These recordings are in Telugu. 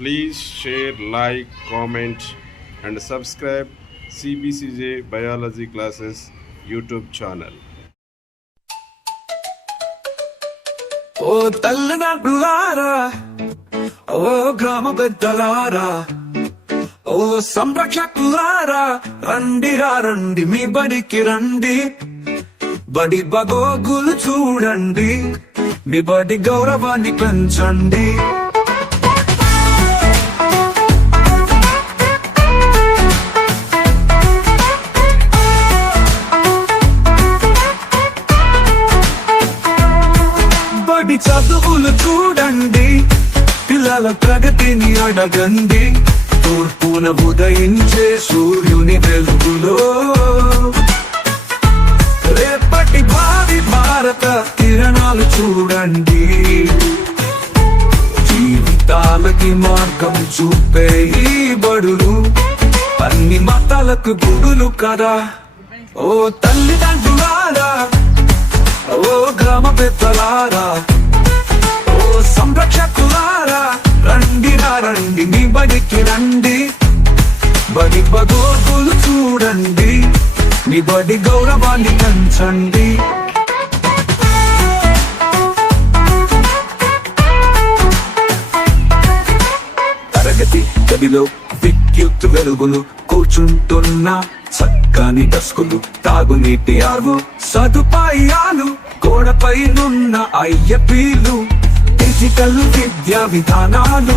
Please share, like, comment and subscribe CBCJ Biology Classes YouTube channel. ఓ తల్లిదండ్రులారా, ఓ గ్రామ పెద్దలారా, ఓ సంరక్షకులారా, రండిరా రండి మీ బడికి రండి. బడి బగోగులు చూడండి, మీ బడి గౌరవాన్ని పెంచండి. బడి చదువులు చూడండి, పిల్లల ప్రగతిని అడగండి. తూర్పున ఉదయించే సూర్యుని వెలుగులో రేపటి భావి భారత కిరణాలు చూడండి. జీవితాలకి మార్గం చూపే ఈ బడులు అన్ని మతాలకు గుడులు కదా. ఓ తల్లిదండ్రులారా, ఓ గ్రామ పెద్దలారా, ఓ సంరక్షకులారా, రండిరా రండి మీ బడికి రండి. బడి బగోగులు చూడండి, మీ బడి గౌరవాన్ని పెంచండి. తరగతి గదిలో విద్యుత్ వెలుగులు, కూర్చుంటున్న చక్కని డస్కులు, తాగునీటి ఆర్వు సదుపాయాలు, గోడపై నున్న ఐఎపీలు, డిజిటల్ విద్యా విధానాలు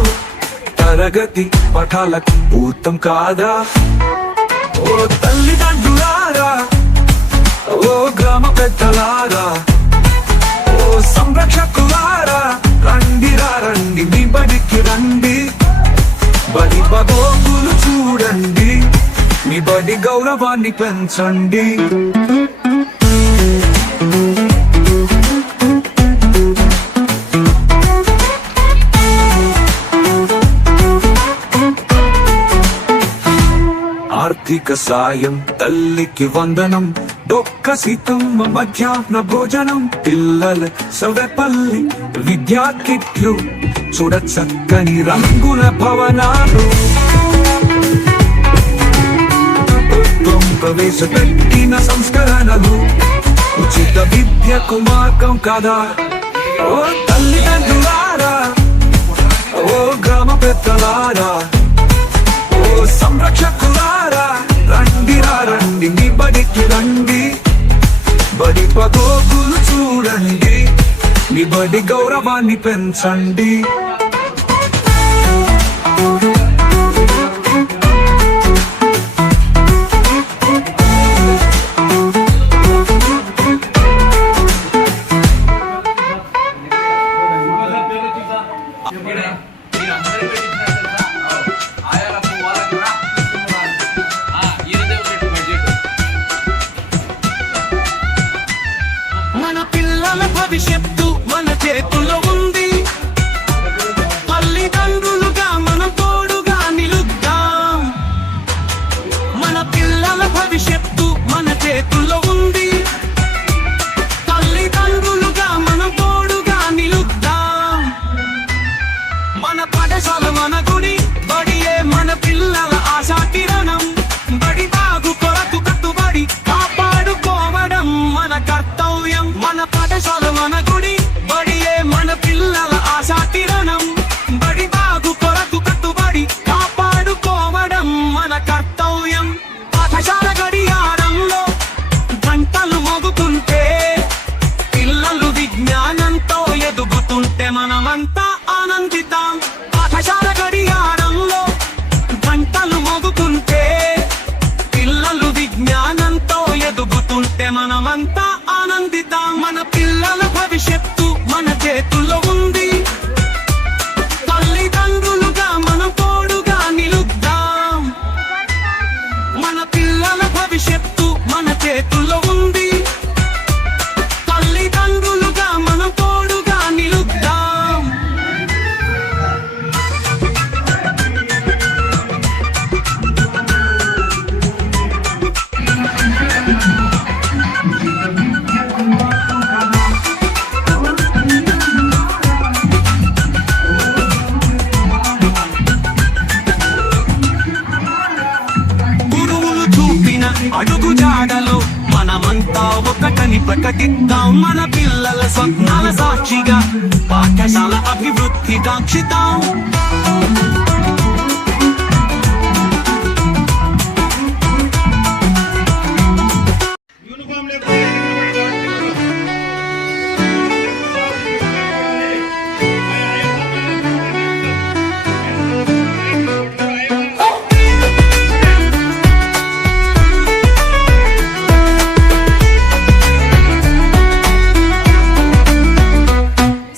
తరగతి పఠాలకు పూర్తం కాదా. ఓ తల్లిదండ్రులారా, ఓ గ్రామ పెద్దలారా, ఓ సంరక్షకులారా, రండిరా రండి మీ బడికి రండి. బడి బగోగులు చూడండి, మీ బడి గౌరవాన్ని పెంచండి. ఆర్థిక సాయం, తల్లికి వందనం, డొక్క సీతమ్మ మధ్యాహ్న భోజనం, పిల్లల సవెపల్లి విద్యా కిట్లు, చూడ చక్కని రంగుల భవనాలు, ప్రవేశపెట్టిన సంస్కరణలు, ఉచిత విద్యకు మార్గం కదా. ఓ తల్లిదండ్రులారా, ఓ గ్రామ పెద్దలారా, ఓ సంరక్షకులారా, రండిరా రండి మీ బడికి రండి. బడి బగోగులు చూడండి, మీ బడి గౌరవాన్ని పెంచండి. మన పిల్లల భవిష్యత్తు మన చేతుల్లో ఉంది. తల్లిదండ్రులుగా మనం తోడుగా నిలుద్దాం. మన పిల్లల భవిష్యత్తు మన చేతుల్లో ఉంది. తల్లిదండ్రులుగా మనం తోడుగా నిలుద్దాం. మన పాఠశాల మన గుడి, బడియే మన పిల్లల ఆశా కిరణం. బడి బాగు కొరకు కట్టుబడి కాపాడుకోవడం మన కర్తవ్యం. మన పాఠశాల మన గుడి, బడియే మన పిల్లల ఆశా కిరణం. బడి బాగు కొరకు కట్టుబడి కాపాడుకోవడం మన కర్తవ్యం. పాఠశాల గడియారంలో గంటలు మోగుతుంటే, పిల్లలు విజ్ఞానంతో ఎదుగుతుంటే మనమంతా ఆనందిద్దాం. పాఠశాల గడియారంలో గంటలు మోగుతుంటే, పిల్లలు విజ్ఞానంతో ఎదుగుతుంటే మనమంతా ఆనందిద్దాం. మన పిల్లల భవిష్యత్తు మనమంతా ఒకటని ప్రకటిద్దాం మన పిల్లల స్వప్నాల సాక్షిగా పాఠశాల అభివృద్ధి కాంక్షిద్దాం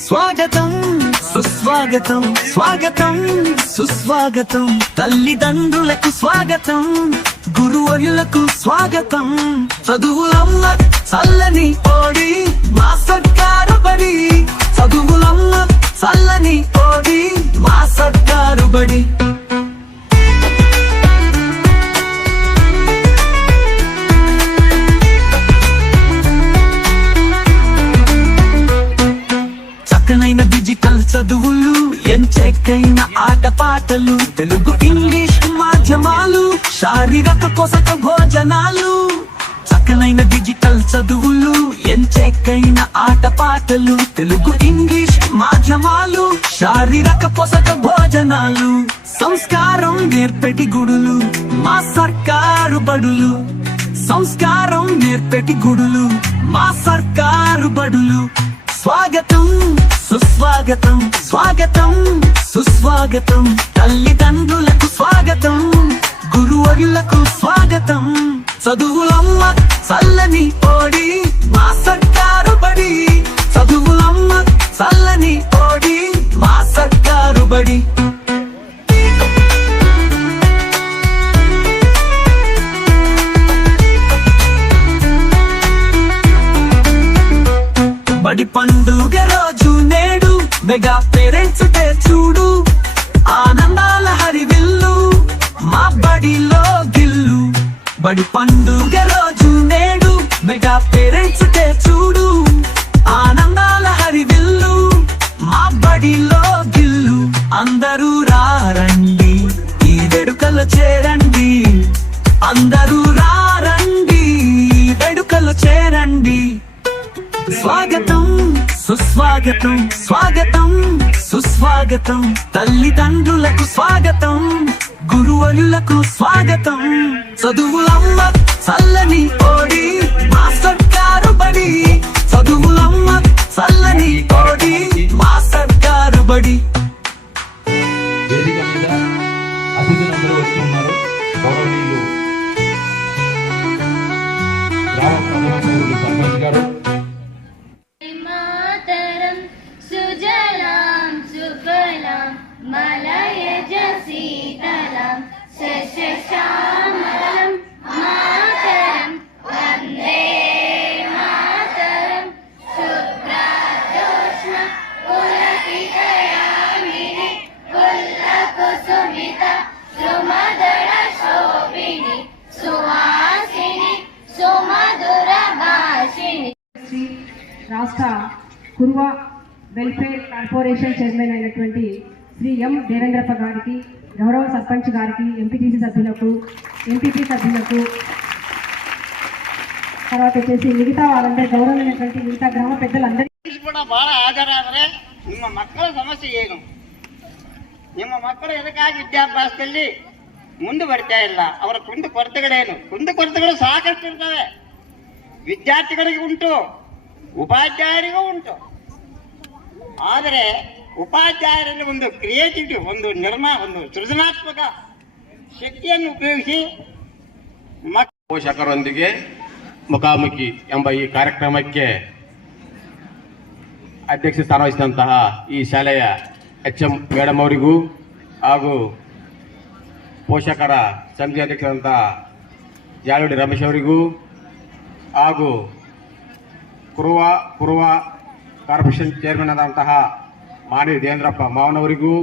స్వాగతం సుస్వాగతం స్వాగతం సుస్వాగతం తల్లిదండ్రులకు స్వాగతం గురువర్యులకు స్వాగతం చదువులమ్మ చల్లని ఓడి మా సర్కారు బడి చదువులమ్మ చల్లని ఓడి మా సర్కారు బడి చక్కనైన డిజిటల్ చదువులు ఎంచక్కైన ఆటపాటలు తెలుగు ఇంగ్లీష్ మాధ్యమాలు శారీరక పోషక భోజనాలు చక్కనైన డిజిటల్ చదువులు ఎంచక్కైన ఆటపాటలు తెలుగు ఇంగ్లీష్ మాధ్యమాలు శారీరక పోషక భోజనాలు సంస్కారం నేర్పెటి గుడులు మా సర్కారు బడులు సంస్కారం నేర్పెటి గుడులు మా సర్కారు బడులు స్వాగతం సుస్వాగతం స్వాగతం సుస్వాగతం తల్లిదండ్రులకు స్వాగతం గురువర్యులకు స్వాగతం చదువులమ్మ చల్లని ఓడి మా సర్కారు బడి చదువులమ్మ చల్లని ఓడి మా సర్కారు బడి బడి పండుగ రోజు నేడు మెగా పేరెంట్స్ డే చూడు ఆనందాల హరివిల్లు మా బడిలో గిల్లు బడి పండుగ రోజు నేడు మెగా పేరెంట్స్ డే చూడు ఆనందాల హరివిల్లు మా బడిలో గిల్లు అందరూ రారండి ఈ వేడుకలు చేరండి అందరూ రారండి ఈ వేడుకలు చేరండి స్వాగతం సుస్వాగతం స్వాగతం సుస్వాగతం తల్లిదండ్రులకు స్వాగతం గురువర్యులకు స్వాగతం చదువులమ్మ చల్లని ఓడి మా సర్కారు బడి చదువులమ్మ చల్లని ఓడి మా సర్కారు బడి వేదిక మీద అతిథులందరూ వచ్చి ఉన్నారు. గౌరవనీయులు గ్రామ ప్రధాన పౌరులు సర్పంచ్ గారు మాతరం సుజలాం సుఫలాం మలయజ శీతలాం శస్యశ్యామలం మాతరం వందే మాతరం శుభ్రజోష్ణ పులకితయామిని పుల్లకుసుమిత సుమధుర శోభిని సువాసిని సుమధుర భాషిని రాష్ట్ర కుర్వ వెల్ఫేర్ కార్పొరేషన్ చైర్మన్ అయినటువంటి శ్రీ ఎం దేవేంద్రప్ప గారికి, గౌరవ సర్పంచ్ గారికి, ఎంపీటీసీ సభ్యులకు, ఎంపీపీ సభ్యులకు, తర్వాత వచ్చేసి మిగతా వాళ్ళందరూ గౌరవమైనటువంటి మిగతా గ్రామ పెద్దలందరికీ ಕೂಡ ಬಹಳ ಹಾಜರಾದರೆ ನಿಮ್ಮ ಮಕ್ಕಳ ಸಮಸ್ಯೆ ಏನು, ನಿಮ್ಮ ಮಕ್ಕಳು ಎದಕ್ಕಾಗಿ ವಿದ್ಯಾಭ್ಯಾಸದಲ್ಲಿ ಮುಂದುವರಿತಾ ಇಲ್ಲ, ಅವರ ಕುಂದುಕೊರತೆಗಳೇನು? ಕುಂದುಕೊರತೆಗಳು ಸಾಕಷ್ಟು ಇರ್ತವೆ, ವಿದ್ಯಾರ್ಥಿಗಳಿಗೆ ಉಂಟು, ಉಪಾಧ್ಯಾಯರಿಗೂ ಉಂಟು. ಆದರೆ ಉಪಾಧ್ಯಾಯರಲ್ಲಿ ಒಂದು ಕ್ರಿಯೇಟಿವಿಟಿ, ಒಂದು ಸೃಜನಾತ್ಮಕ ಶಕ್ತಿಯನ್ನು ಉಪಯೋಗಿಸಿ ಪೋಷಕರೊಂದಿಗೆ ಮುಖಾಮುಖಿ ಎಂಬ ಈ ಕಾರ್ಯಕ್ರಮಕ್ಕೆ ಅಧ್ಯಕ್ಷ ಸ್ಥಾನ ವಹಿಸಿದಂತಹ ಈ ಶಾಲೆಯ HM ಮೇಡಮ್ ಅವರಿಗೂ ಹಾಗೂ ಪೋಷಕರ ಸಮಿತಿ ಅಧ್ಯಕ್ಷರಾದಂತಹ ಜಾಲುಡಿ ರಮೇಶ್ ಅವರಿಗೂ ಹಾಗೂ ಕುರುವ ಕಾರ್ಪೊರೇಷನ್ ಚೇರ್ಮನ್ ಆದಂತಹ ಮಾನ್ಯ ದೇವೇಂದ್ರಪ್ಪ ಮಾವನವರಿಗೂ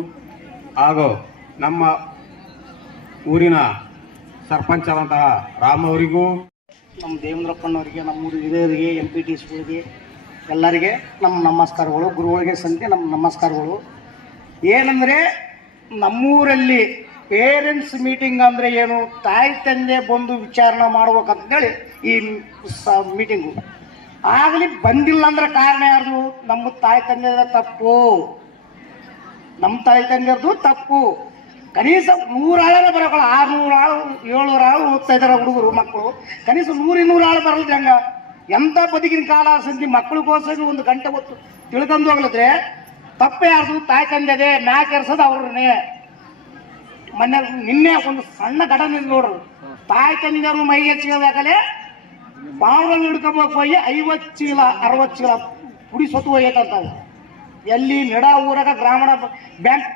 ಹಾಗೂ ನಮ್ಮ ಊರಿನ ಸರ್ಪಂಚ್ ಆದಂತಹ ರಾಮ್ ಅವರಿಗೂ, ನಮ್ಮ ದೇವೇಂದ್ರಪ್ಪನವರಿಗೆ, ನಮ್ಮೂರು ಹಿರಿಯರಿಗೆ, MPTSಗಳಿಗೆ ಎಲ್ಲರಿಗೆ ನಮ್ಮ ನಮಸ್ಕಾರಗಳು. ಗುರುಗಳಿಗೆ ಸಂತೆ ನಮ್ಮ ನಮಸ್ಕಾರಗಳು. ಏನಂದರೆ ನಮ್ಮೂರಲ್ಲಿ ಪೇರೆಂಟ್ಸ್ ಮೀಟಿಂಗ್ ಅಂದರೆ ಏನು, ತಾಯಿ ತಂದೆ ಬಂದು ವಿಚಾರಣೆ ಮಾಡ್ಬೇಕಂತೇಳಿ ಈ ಮೀಟಿಂಗು. ಆಗಲಿ ಬಂದಿಲ್ಲ ಅಂದ್ರೆ ಕಾರಣ ಯಾರ್ದು? ನಮ್ಮ ತಾಯಿ ತಂದೆದ ತಪ್ಪು, ನಮ್ಮ ತಾಯಿ ತಂದೆಯದು ತಪ್ಪು. ಕನೀಸ 100 ಆಳನೇ ಬರೋಲ್ಲ, 600 ಆಳು 700 ಆಳು ಓದ್ತಾ ಇದ್ದಾರೆ ಹುಡುಗರು ಮಕ್ಕಳು. ಕನೀಸ 100-200 ಆಳು ಬರಲ್ರಿ. ಹಂಗ ಎಂಥ ಬದುಕಿನ ಕಾಲ ಸಂತಿ ಮಕ್ಕಳಿಗೋಸ್ಕರ 1 ಗಂಟೆ ಹೊತ್ತು ತಿಳ್ಕೊಂಡು ಹೋಗ್ಲಿದ್ರೆ ತಪ್ಪೇ ಯಾರ್ದು? ತಾಯಿ ತಂದೆದೆ. ಮ್ಯಾಕ್ ಎರ್ಸೋದು ಅವ್ರನ್ನೇ. ಮೊನ್ನೆ ನಿನ್ನೆ ಒಂದು ಸಣ್ಣ ಘಟನೆ ನೋಡ್ರು. ತಾಯಿ ತಂದೆಯವ್ರನ್ನ ಮೈ ಹೆಚ್ಚಿಗೋದಾಗಲೇ ಪಾವ್ರಲ್ಲಿ ಹಿಡ್ಕೊಂಬೋಗಿ ಹೋಗಿ 50 ಚೀಲ 60 ಚೀಲ ಪುಡಿ ಸೊತ್ತು ಹೋಗೈತಂತ. ಎಲ್ಲಿ ನಿಡ ಊರಾಗ ಗ್ರಾಮೀಣ ಬ್ಯಾಂಕ್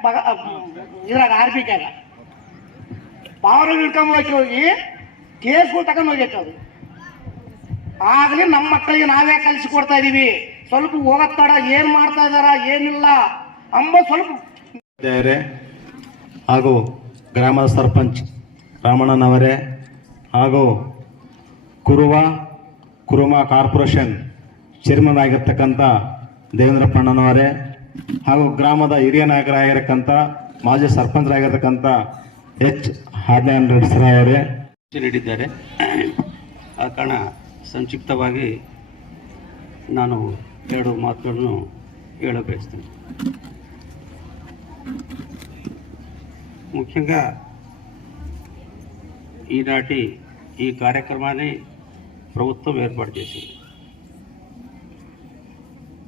ಇದ್ರಾಗ RBKಗ ಪಾವ್ರಲ್ಲಿ ಹಿಡ್ಕೊಂಬೋಗಿ ಹೋಗಿ ಕೇಸ್ಗಳು ತಗೊಂಡು ಹೋಗೈತೆ ಅದು. ಆಗಲಿ ನಮ್ಮ ಮಕ್ಕಳಿಗೆ ನಾವೇ ಕಲಿಸಿಕೊಡ್ತಾ ಇದೀವಿ. ಸ್ವಲ್ಪ ಹೋಗತ್ತಾಡ ಏನು ಮಾಡ್ತಾ ಇದಾರ ಏನಿಲ್ಲ ಅಂಬ ಸ್ವಲ್ಪ ಹಾಗೂ ಗ್ರಾಮದ ಸರ್ಪಂಚ್ ರಾಮಣ್ಣನವರೇ ಹಾಗೂ ಕುರುಮ ಕಾರ್ಪೊರೇಷನ್ ಚೇರ್ಮನ್ ಆಗಿರ್ತಕ್ಕಂಥ ದೇವೇಂದ್ರಪ್ಪಣ್ಣನವರೇ ಹಾಗೂ ಗ್ರಾಮದ ಹಿರಿಯ ನಾಯಕರಾಗಿರತಕ್ಕಂಥ ಮಾಜಿ ಸರ್ಪಂಚರಾಗಿರ್ತಕ್ಕಂಥ ಹಾರ್ಡ್ಲ್ಯಾಂಡ್ ಅವರೇ ನೀಡಿದ್ದಾರೆ. ಆ ಕಾರಣ ಸಂಕ್ಷಿಪ್ತವಾಗಿ ನಾನು 2 ಮಾತುಗಳನ್ನು ಹೇಳಬಯಸ್ತೇನೆ. ముఖ్యంగా ఈనాటి ఈ కార్యక్రమాన్ని ప్రభుత్వం ఏర్పాటు చేసింది.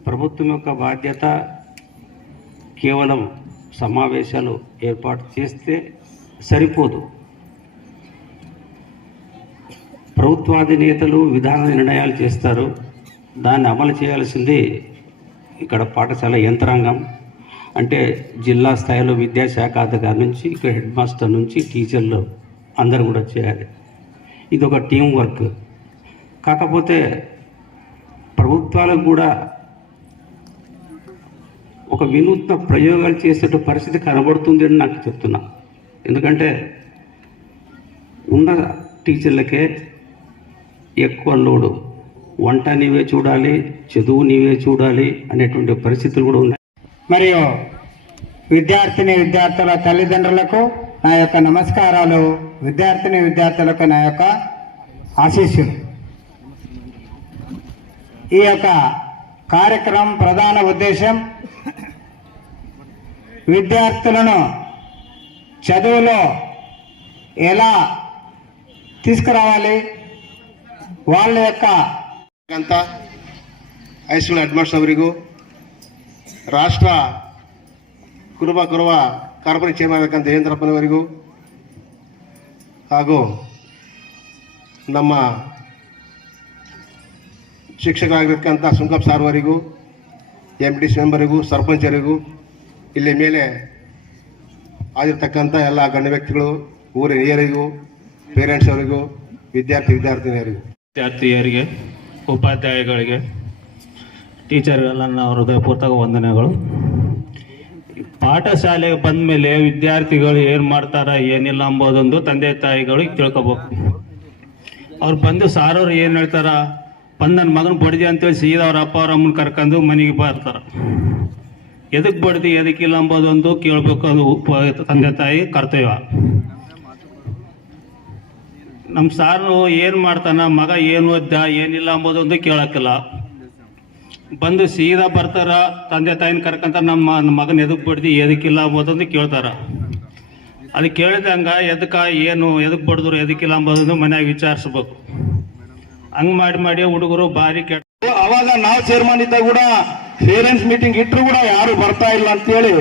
ప్రభుత్వం యొక్క బాధ్యత కేవలం సమావేశాలు ఏర్పాటు చేస్తే సరిపోదు. ప్రభుత్వాధినేతలు విధాన నిర్ణయాలు చేస్తారు, దాన్ని అమలు చేయాల్సింది ఇక్కడ పాఠశాల యంత్రాంగం. అంటే జిల్లా స్థాయిలో విద్యాశాఖ అధికారి నుంచి ఇక్కడ హెడ్ మాస్టర్ నుంచి టీచర్లు అందరూ కూడా చేయాలి. ఇది ఒక టీం వర్క్. కాకపోతే ప్రభుత్వాలకు కూడా ఒక వినూత్న ప్రయోగాలు చేసే పరిస్థితి కనబడుతుంది అని నాకు చెప్తున్నా. ఎందుకంటే ఉన్న టీచర్లకే ఎక్కువ లోడు, వంట నీవే చూడాలి, చదువు నీవే చూడాలి అనేటువంటి పరిస్థితులు కూడా ఉన్నాయి. మరియు విద్యార్థుల తల్లిదండ్రులకు నా యొక్క నమస్కారాలు, విద్యార్థులకు నా యొక్క ఆశీస్సులు. ఈ యొక్క కార్యక్రమం ప్రధాన ఉద్దేశం విద్యార్థులను చదువులో ఎలా తీసుకురావాలి, వాళ్ళ యొక్క ಹೈ ಸ್ಕೂಲ್ ಹೆಡ್ ಮಾಸ್ಟರ್ ಅವರಿಗೂ, ರಾಷ್ಟ್ರ ಕುರುಬ ಕಾರ್ಪೊರೇಟ್ ಚೇರ್ಮನ್ ಆಗಿರ್ತಕ್ಕಂಥ ದೇವೇಂದ್ರಪ್ಪನವರಿಗೂ ಹಾಗೂ ನಮ್ಮ ಶಿಕ್ಷಕರಾಗಿರ್ತಕ್ಕಂಥ ಸುಂಕಪ್ಪ ಸಾರ್ವರಿಗೂ, MPTC ಮೆಂಬರಿಗೂ, ಸರ್ಪಂಚರಿಗೂ, ಇಲ್ಲಿ ಮೇಲೆ ಆಗಿರ್ತಕ್ಕಂಥ ಎಲ್ಲ ಗಣ್ಯ ವ್ಯಕ್ತಿಗಳು, ಊರಿನ ಹಿರಿಯರಿಗೂ, ಪೇರೆಂಟ್ಸ್ ಅವರಿಗೂ, ವಿದ್ಯಾರ್ಥಿನಿಯರಿಗೂ, ಉಪಾಧ್ಯಾಯಗಳಿಗೆ, ಟೀಚರ್ಗೆಲ್ಲ ನನ್ನ ಹೃದಯಪೂರ್ವಕ ವಂದನೆಗಳು. ಪಾಠಶಾಲೆಗೆ ಬಂದ ಮೇಲೆ ವಿದ್ಯಾರ್ಥಿಗಳು ಏನು ಮಾಡ್ತಾರ ಏನಿಲ್ಲ ಅಂಬೋದೊಂದು ತಂದೆ ತಾಯಿಗಳಿಗೆ ತಿಳ್ಕೊಬೇಕು. ಅವ್ರು ಬಂದು ಸಾರೋರು ಏನು ಹೇಳ್ತಾರ, ಬಂದು ನನ್ನ ಮಗನ ಬಡ್ದಿ ಅಂತೇಳಿ ಸೀದಾ ಅವ್ರ ಅಪ್ಪ ಅವ್ರ ಅಮ್ಮನ ಕರ್ಕೊಂಡು ಮನೆಗೆ ಬರ್ತಾರೆ. ಎದಕ್ಕೆ ಬಡ್ದಿ ಎದಕ್ಕಿಲ್ಲ ಅಂಬೋದೊಂದು ಕೇಳಬೇಕು. ಅದು ತಂದೆ ತಾಯಿ ಕರ್ತವ್ಯ. ನಮ್ಮ ಸಾರು ಏನು ಮಾಡ್ತಾನ, ಮಗ ಏನು ಓದ್ದ ಏನಿಲ್ಲ ಅಂಬೋದೊಂದು ಕೇಳೋಕ್ಕಿಲ್ಲ. ಬಂದು ಸೀದಾ ಬರ್ತಾರ, ತಂದೆ ತಾಯಿನ ಕರ್ಕೊಂತಾರ, ನಮ್ಮ ಮಗನ ಎದಕ್ಕೆ ಬಡ್ದಿ ಎದಕ್ಕಿಲ್ಲ ಅಂಬೋದೊಂದು ಕೇಳ್ತಾರ. ಅದು ಕೇಳಿದಂಗೆ ಎದಕ್ಕೆ ಬಡ್ದ್ರು ಎದಕ್ಕಿಲ್ಲ ಅಂಬೋದೊಂದು ಮನ್ಯಾಗ ವಿಚಾರಿಸ್ಬೇಕು. ಹಂಗೆ ಮಾಡಿ ಹುಡುಗರು ಭಾರಿ ಕೆಟ್ಟ. ಅವಾಗ ನಾವು ಚೇರ್ಮನ್ ಇದ್ದಾಗ ಕೂಡ ಪೇರೆಂಟ್ಸ್ ಮೀಟಿಂಗ್ ಇಟ್ಟರು ಕೂಡ ಯಾರು ಬರ್ತಾ ಇಲ್ಲ ಅಂತೇಳಿ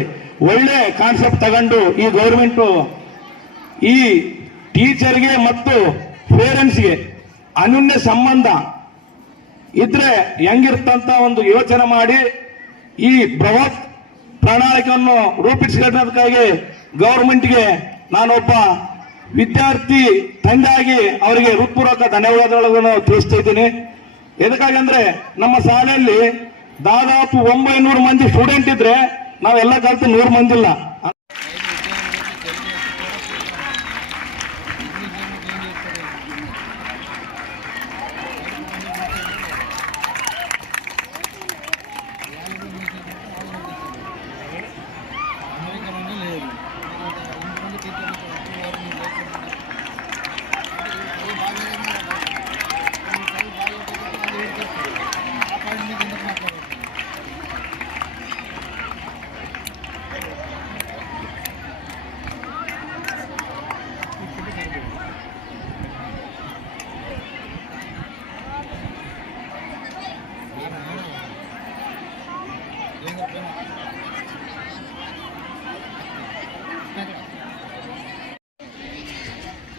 ಒಳ್ಳೆ ಕಾನ್ಸೆಪ್ಟ್ ತಗೊಂಡು ಈ ಗೌರ್ಮೆಂಟ್ ಈ ಟೀಚರ್ಗೆ ಮತ್ತು ಪೇರೆಂಟ್ಸ್ಗೆ ಅನ್ಯೋನ್ಯ ಸಂಬಂಧ ಇದ್ರೆ ಹೆಂಗಿರ್ತಂತ ಒಂದು ಯೋಚನೆ ಮಾಡಿ ಈ ಬೃಹತ್ ಪ್ರಣಾಳಿಕೆಯನ್ನು ರೂಪಿಸಿಕೊಳ್ಳೋದಕ್ಕಾಗಿ ಗೌರ್ಮೆಂಟ್ಗೆ ನಾನೊಬ್ಬ ವಿದ್ಯಾರ್ಥಿ ತಂದೆಯಾಗಿ ಅವರಿಗೆ ಹೃತ್ಪೂರ್ವಕ ಧನ್ಯವಾದಗಳನ್ನು ತಿಳಿಸ್ತಾ ಇದ್ದೀನಿ. ಎದಕ್ಕಾಗಿ ಅಂದ್ರೆ ನಮ್ಮ ಶಾಲೆಯಲ್ಲಿ ದಾದಾಪು 900 ಮಂದಿ ಸ್ಟೂಡೆಂಟ್ ಇದ್ರೆ ನಾವೆಲ್ಲ ಕಲಿತು 100 ಮಂದಿ ಇಲ್ಲ.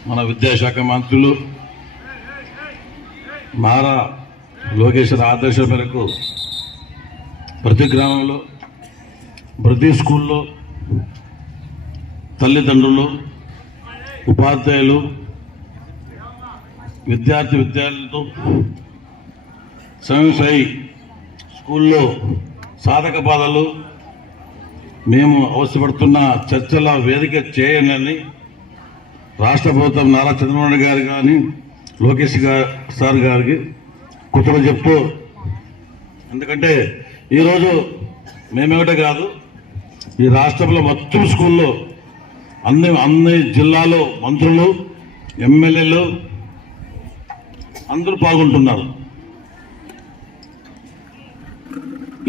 మన విద్యాశాఖ మంత్రులు నారా లోకేష్ ఆదేశాల మేరకు ప్రతి గ్రామంలో ప్రతి స్కూల్లో తల్లిదండ్రులు, ఉపాధ్యాయులు, విద్యార్థులతో స్వయం సాయి స్కూల్లో సాధక బాధలు మేము అవసరపడుతున్న చర్చల వేదిక చేయాలని రాష్ట్ర ప్రభుత్వం నారా చంద్రబాబు నాయుడు గారు కానీ లోకేష్ సార్ గారికి కృతజ్ఞతలు చెప్తూ, ఎందుకంటే ఈరోజు మేమేమిటే కాదు, ఈ రాష్ట్రంలో మొత్తం స్కూల్లో అన్ని జిల్లాలో మంత్రులు, ఎమ్మెల్యేలు అందరూ పాల్గొంటున్నారు.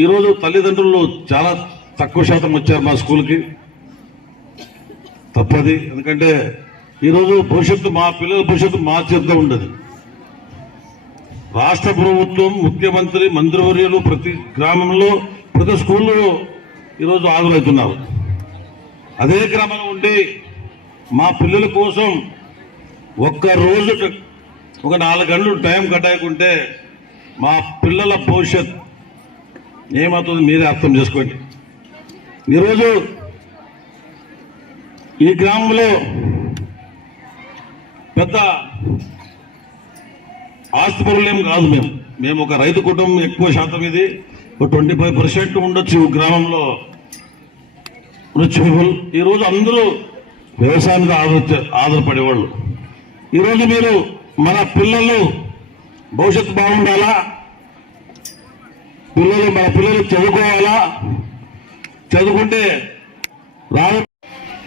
ఈరోజు తల్లిదండ్రులు చాలా తక్కువ శాతం వచ్చారు మా స్కూల్కి. తప్పది, ఎందుకంటే ఈరోజు భవిష్యత్తు, మా పిల్లల భవిష్యత్తు మా చేతిలో ఉండదు. రాష్ట్ర ప్రభుత్వం, ముఖ్యమంత్రి, మంత్రివర్యులు ప్రతి గ్రామంలో ప్రతి స్కూల్లో ఈరోజు హాజరవుతున్నారు. అదే గ్రామంలో ఉండి మా పిల్లల కోసం ఒక్క రోజు ఒక 4 గంటలు టైం కట్టాయకుంటే మా పిల్లల భవిష్యత్ ఏమవుతుంది మీరే అర్థం చేసుకోండి. ఈరోజు ఈ గ్రామంలో పెద్ద ఆస్తిపరులేం కాదు. మేము ఒక రైతు కుటుంబం, ఎక్కువ శాతం ఇది ఒక 25% ఉండొచ్చు గ్రామంలో రిచ్ పీపుల్. ఈరోజు అందరూ వ్యవసాయం మీద ఆధారపడేవాళ్ళు. ఈరోజు మీరు మన పిల్లలు భవిష్యత్తు బాగుండాలా, మన పిల్లలు చదువుకోవాలా, చదువుకుంటే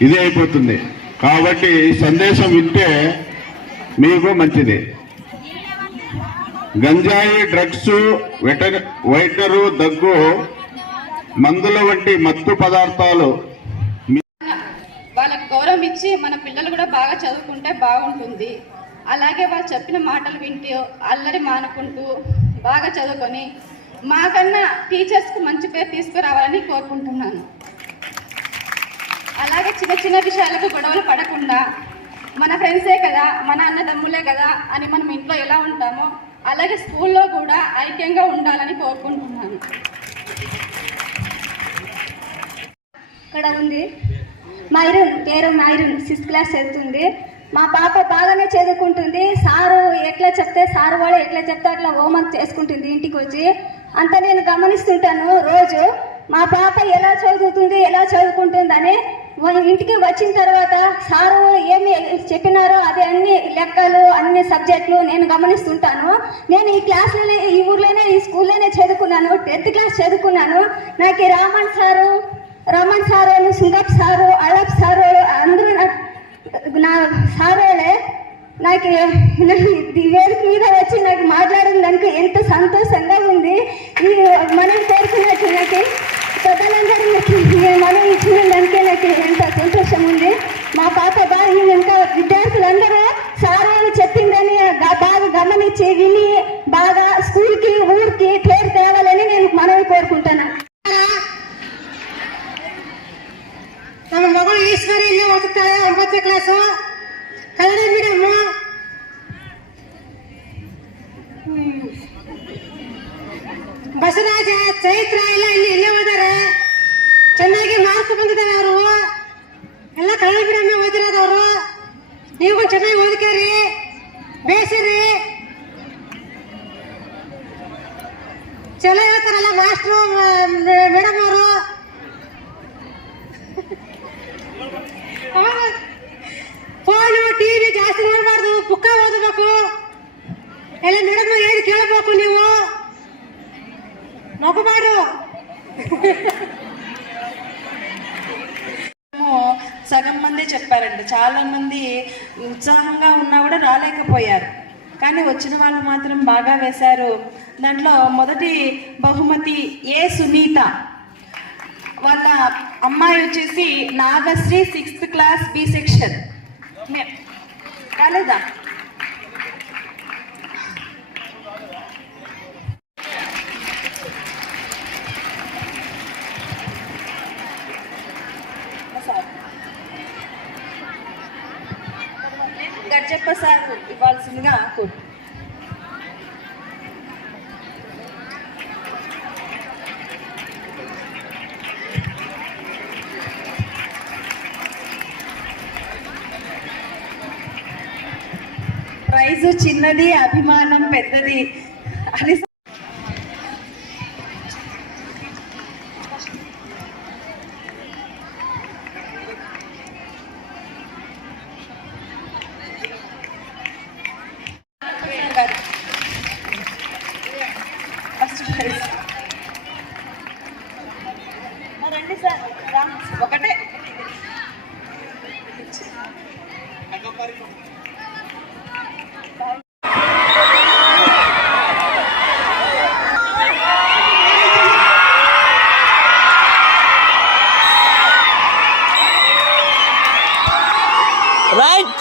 ఇదే అయిపోతుంది. కాబట్టి ఈ సందేశం వింటే మీకు మంచిది. గంజాయి, డ్రగ్స్, వైటరు, దగ్గు, మందుల వంటి మత్తు పదార్థాలు వాళ్ళకి గౌరవం ఇచ్చి మన పిల్లలు కూడా బాగా చదువుకుంటే బాగుంటుంది. అలాగే వాళ్ళు చెప్పిన మాటలు వింటూ అల్లరి మానుకుంటూ బాగా చదువుకొని మాకన్నా టీచర్స్కి మంచి పేరు తీసుకురావాలని కోరుకుంటున్నాను. అలాగే చిన్న చిన్న విషయాలకు గొడవలు పడకుండా మన ఫ్రెండ్సే కదా, మన అన్నదమ్ములే కదా అని మనం ఇంట్లో ఎలా ఉంటామో అలాగే స్కూల్లో కూడా ఐక్యంగా ఉండాలని కోరుకుంటున్నాను. ఇక్కడ ఉంది మైరూన్, పేరు మైరూన్, 6th క్లాస్ చదువుతుంది. మా పాప బాగానే చదువుకుంటుంది. సారు ఎట్లా చెప్తే, సారు వాళ్ళు ఎట్లా చెప్తే అట్లా హోంవర్క్ చేసుకుంటుంది ఇంటికి వచ్చి. అంతా నేను గమనిస్తుంటాను రోజు మా పాప ఎలా చదువుతుంది, ఎలా చదువుకుంటుందని. ఇంటికి వచ్చిన తర్వాత సారు ఏమి చెప్పినారో అదే అన్ని లెక్కలు, అన్ని సబ్జెక్టులు నేను గమనిస్తుంటాను. నేను ఈ క్లాస్లోనే, ఈ ఊర్లోనే, ఈ స్కూల్లోనే చదువుకున్నాను. 10th క్లాస్ చదువుకున్నాను. నాకు రమణ్ సారు, సింగప్ సారు, అళప్ సారు అందరూ నా సారోలే. నాకు వేదిక మీద వచ్చి నాకు మాట్లాడిన దానికి ఎంత సంతోషంగా ఉంది. ఈ మనం కోరుకున్నట్టు నాకు పెద్దలందరూ మనం ఇచ్చిన దానికే నాకు ఎంత సంతోషం ఉంది. మా పాప బాగా ఇంకా విద్యార్థులందరూ సారోలు చెప్పిందని బాగా గమనించి విని బాగా స్కూల్కి, ఊరికి పేరు తేవాలని నేను మనవి కోరుకుంటున్నాను. ನಮ್ಮ ಮಗಳು ಈಶ್ವರಿ ಇಲ್ಲಿ ಓದುತ್ತಾಳೆ, 9ನೇ ಕ್ಲಾಸು, ಕನ್ನಡ ಮೀಡಿಯಮ್ಮು. ಬಸವರಾಜ, ಚೈತ್ರ ಎಲ್ಲ ಇಲ್ಲೇ ಓದಾರೆ. ಚೆನ್ನಾಗಿ ಮಾರ್ಕ್ ಬಂದಿದ್ದಾರೆ ಅವರು. ಎಲ್ಲ ಕನ್ನಡ ಮೀಡಿಯಮ್ಮೇ ಓದಿರೋದವರು. ನೀವು ಚೆನ್ನಾಗಿ ಓದ್ಕೇರಿ, ಬೇಸಿರಿ. ಚೆನ್ನಾಗಿ ಹೇಳ್ತಾರಲ್ಲ ಮಾಸ್ಟ್ರು, ಮೇಡಮ್ ಅವರು. ಫೋನು, ಟಿವಿ ಜಾಸ್ತಿ ನೋಡಬಾರ್ದು, ಬುಕ್ಕ ಓದಬೇಕು. ಎಲ್ಲ ಮೇಡಮ್ ಏನು ಕೇಳಬೇಕು, ನೀವು ನಗಬಾರ್ದು. సగం మందే చెప్పారండి. చాలా మంది ఉత్సాహంగా ఉన్నా కూడా రాలేకపోయారు. కానీ వచ్చిన వాళ్ళు మాత్రం బాగా వేశారు. దాంట్లో మొదటి బహుమతి ఏ సునీత, వాళ్ళ అమ్మాయి వచ్చేసి Nagasri, 6th class, B section. రాలేదా? గడ్జప్ప సార్ ఇవ్వాల్సిందిగా కోరు. ప్రైజు చిన్నది, అభిమానం పెద్దది అని ఫస్ట్ ప్రైజ్ రండి సార్, ఒకటే రైట్.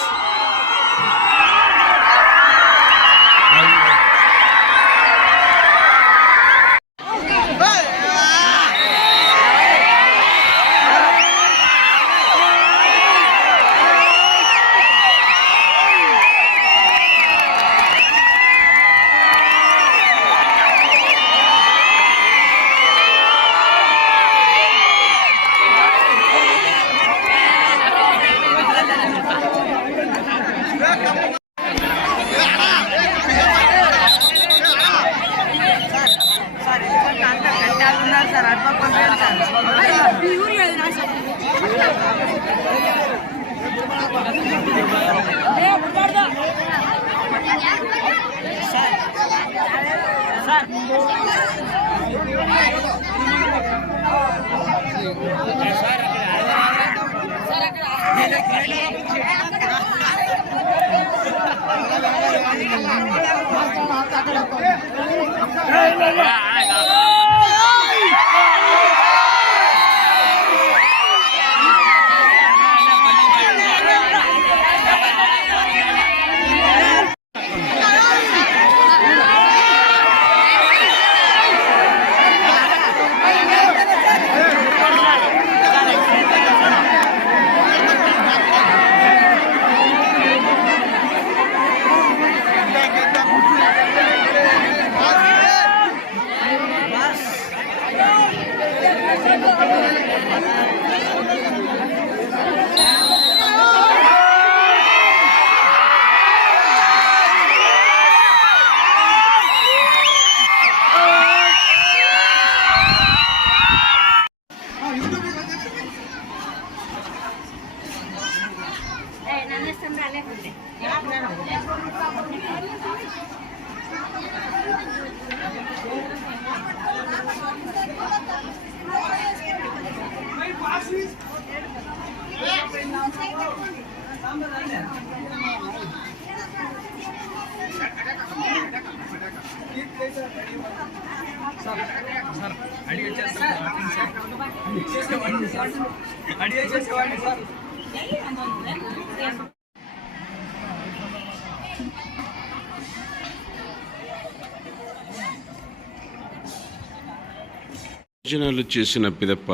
యోజనలు చేసిన పిదప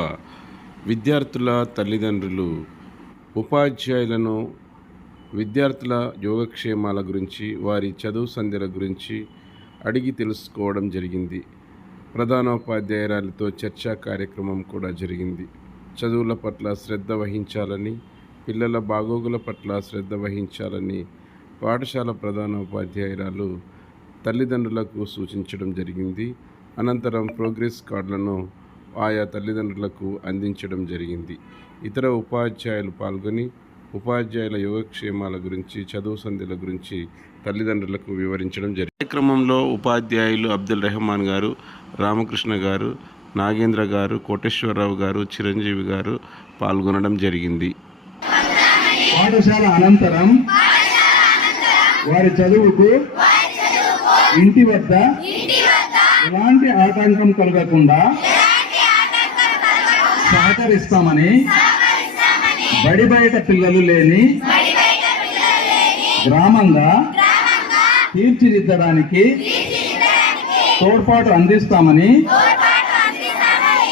విద్యార్థుల తల్లిదండ్రులు ఉపాధ్యాయులను విద్యార్థుల యోగక్షేమాల గురించి, వారి చదువు సంధ్యల గురించి అడిగి తెలుసుకోవడం జరిగింది. ప్రధానోపాధ్యాయురాలతో చర్చా కార్యక్రమం కూడా జరిగింది. చదువుల పట్ల శ్రద్ధ వహించాలని, పిల్లల బాగోగుల పట్ల శ్రద్ధ వహించాలని పాఠశాల ప్రధానోపాధ్యాయురాలు తల్లిదండ్రులకు సూచించడం జరిగింది. అనంతరం ప్రోగ్రెస్ కార్డులను ఆయా తల్లిదండ్రులకు అందించడం జరిగింది. ఇతర ఉపాధ్యాయులు పాల్గొని ఉపాధ్యాయుల యోగక్షేమాల గురించి, చదువు సంధ్యల గురించి తల్లిదండ్రులకు వివరించడం జరిగింది. కార్యక్రమంలో ఉపాధ్యాయులు అబ్దుల్ రెహమాన్ గారు, రామకృష్ణ గారు, నాగేంద్ర గారు, కోటేశ్వరరావు గారు, చిరంజీవి గారు పాల్గొనడం జరిగింది. పాఠశాల అనంతరం వారి చదువుకు ఇంటి వద్ద ఎలాంటి ఆటంకం కలగకుండా సహకరిస్తామని బడి బయట పిల్లలు లేని గ్రామంగా తీర్చిదిద్దడానికి తోడ్పాటు అందిస్తామని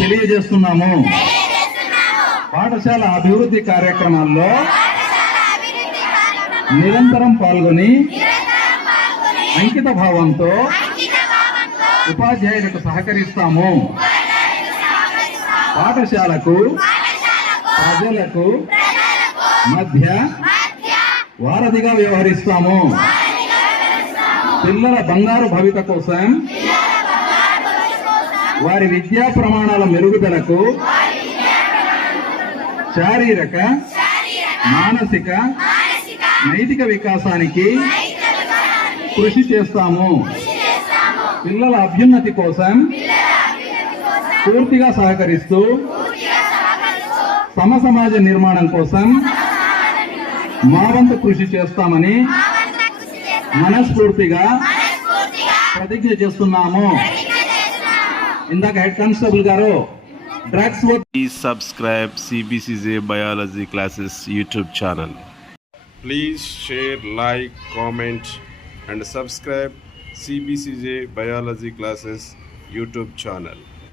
తెలియజేస్తున్నాము. పాఠశాల అభివృద్ధి కార్యక్రమాల్లో నిరంతరం పాల్గొని అంకిత భావంతో ఉపాధ్యాయులకు సహకరిస్తాము. పాఠశాలకు ప్రజలకు మధ్య వారధిగా వ్యవహరిస్తాము. పిల్లల బంగారు భవిత కోసం వారి విద్యా ప్రమాణాల మెరుగుదలకు శారీరక మానసిక నైతిక వికాసానికి కృషి చేస్తాము. పిల్లల అభ్యున్నతి కోసం పూర్తిగా సహకరిస్తూ సమాజ నిర్మాణం కోసం మా వంతు కృషి చేస్తామని మనస్ఫూర్తిగా ప్రతిజ్ఞ చేస్తున్నాము. ఇందాక హెడ్ కానిస్టేబుల్ గారు drugs Please subscribe CBCJ Biology Classes YouTube channel. Please share, like, comment and subscribe CBCJ Biology Classes YouTube channel.